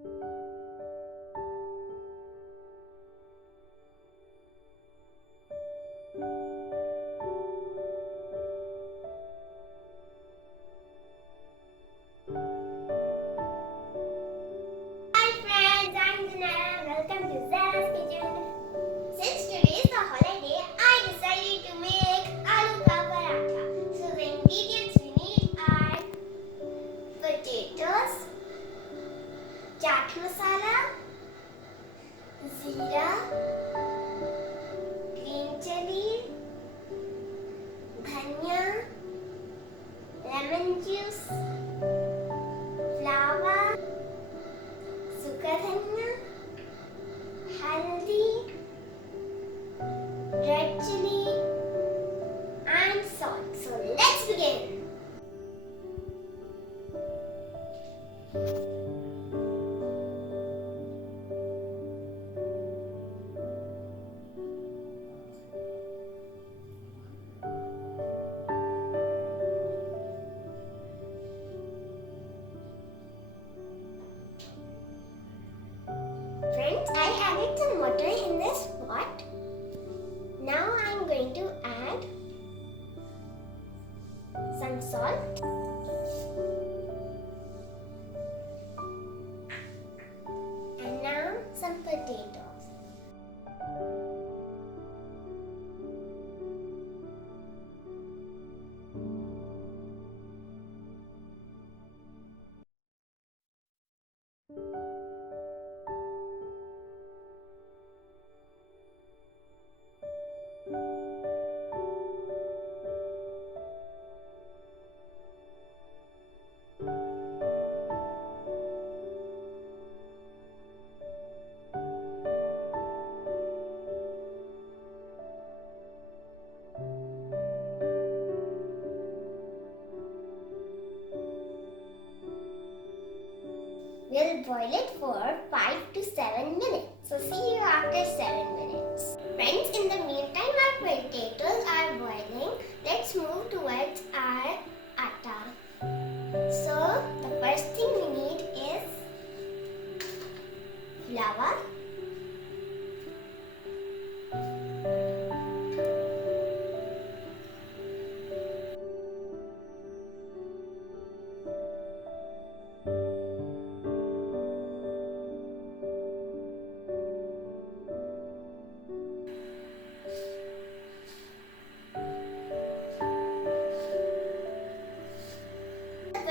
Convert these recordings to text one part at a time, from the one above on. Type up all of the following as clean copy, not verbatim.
Hi friends, I'm Janara. Welcome to Zara's Kitchen. Since today is the holiday, I decided to make aloo ka paratha. So the ingredients we need are potatoes, chaat masala, jeera, green chili, dhania, lemon juice, flour, सूखा धनिया, हल्दी, red chili, and salt. So let's begin. Friends, I added some water in this pot. Now I'm going to add some salt and now some potatoes. We'll boil it for 5 to 7 minutes. So see you after 7 minutes. Friends, in the meantime our potatoes are boiling. Let's move towards our atta. So the first thing we need is flour,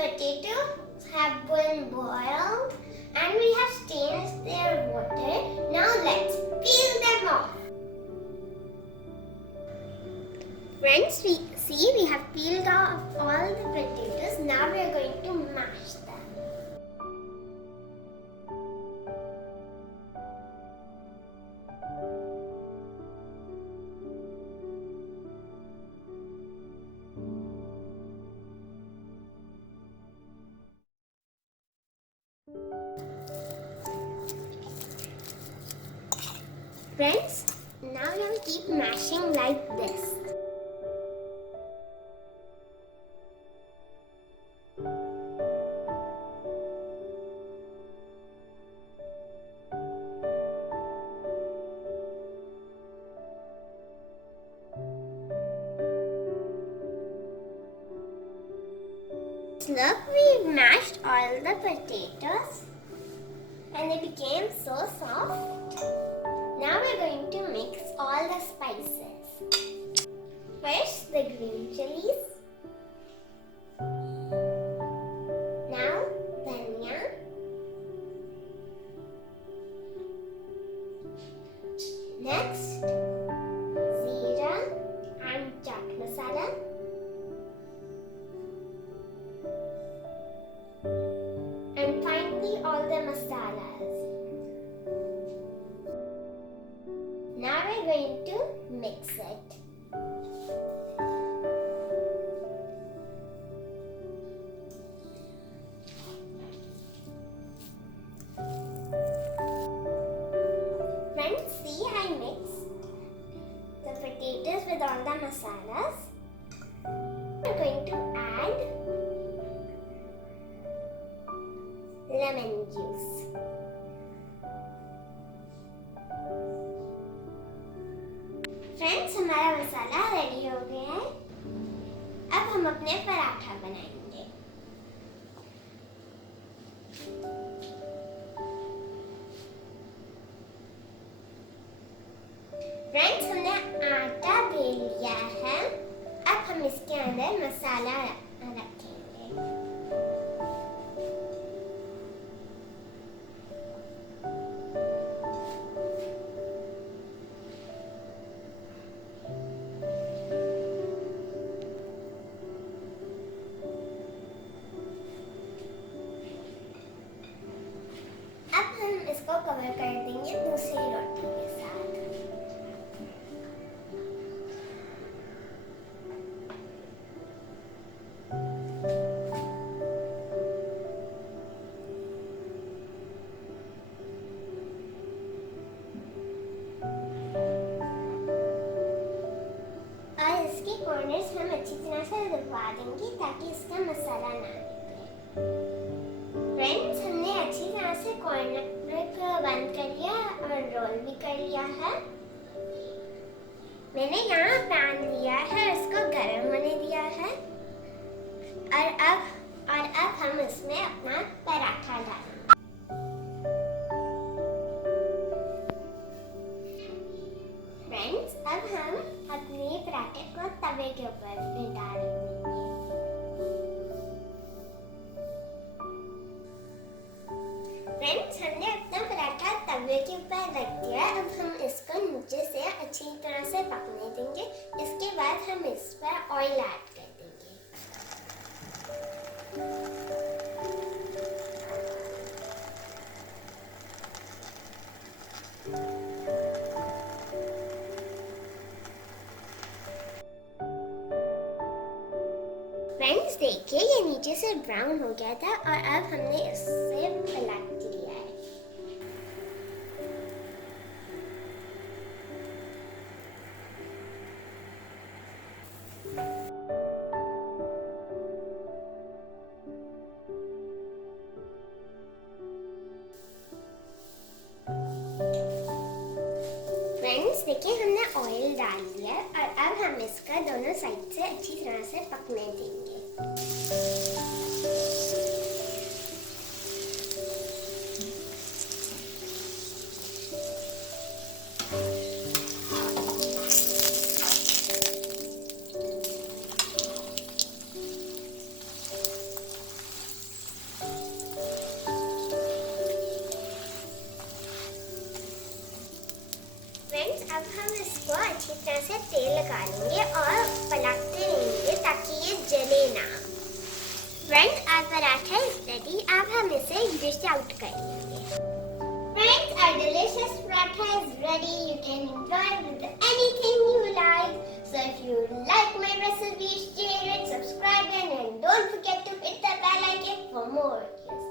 potatoes have been boiled and we have stained their water. Now let's peel them off. Friends, we have peeled off all the potatoes. Now we are going to mash them. Friends, now you will keep mashing like this. Look, we mashed all the potatoes and they became so soft. Now we're going to mix all the spices. First, the green chilies. Now, dhania. Next, jeera and chaat masala. And finally, all the masalas. Now we're going to mix it. Friends, see, I mixed the potatoes with all the masalas. We're going to add lemon juice. अपने पराठा बनाएंगे। Friends, हमने आटा bell लिया है। अब हम इसके अंदर मसाला रखेंगे। अब हम इसको कवर कर देंगे दूसरी रोटी के साथ। और इसके कॉर्नर्स हम अच्छी तरह से दबा देंगे ताकि इसका मसाला ना निकले। फ्रेंड्स, हमने अच्छी तरह से कॉर्नर को बंद कर लिया और रोल भी कर लिया है। मैंने यहाँ पैन लिया है, इसको गर्म होने दिया है और अब हम इसमें अपना पराठा डालेंगे। फ्रेंड्स, अब हम अपने पराठे को तवे के ऊपर डाल देंगे। फ्रेंड्स, हमने अपना पराठा तवे के ऊपर रख दिया। अब हम इसको नीचे से अच्छी तरह से पकने देंगे। इसके बाद हम इस पर ऑयल ऐड कर देंगे। फ्रेंड्स, देखिए ये नीचे से ब्राउन हो गया था और अब हमने इससे पलट दिया है। फ्रेंड्स, देखिए हमने ऑयल डाल दिया और अब हम इसका दोनों साइड से अच्छी तरह से पकने देंगे। फ्रेंड्स, अब हम इसको अच्छी तरह से तेल लगा लेंगे और पलटते रहेंगे ताकि ये जले ना। Friends, our paratha is ready. अब हम इसे डिश आउट करेंगे। Friends, our delicious paratha is ready. You can enjoy with anything you like. So if you like my recipe, share it, subscribe, and don't forget to hit the bell icon for more videos.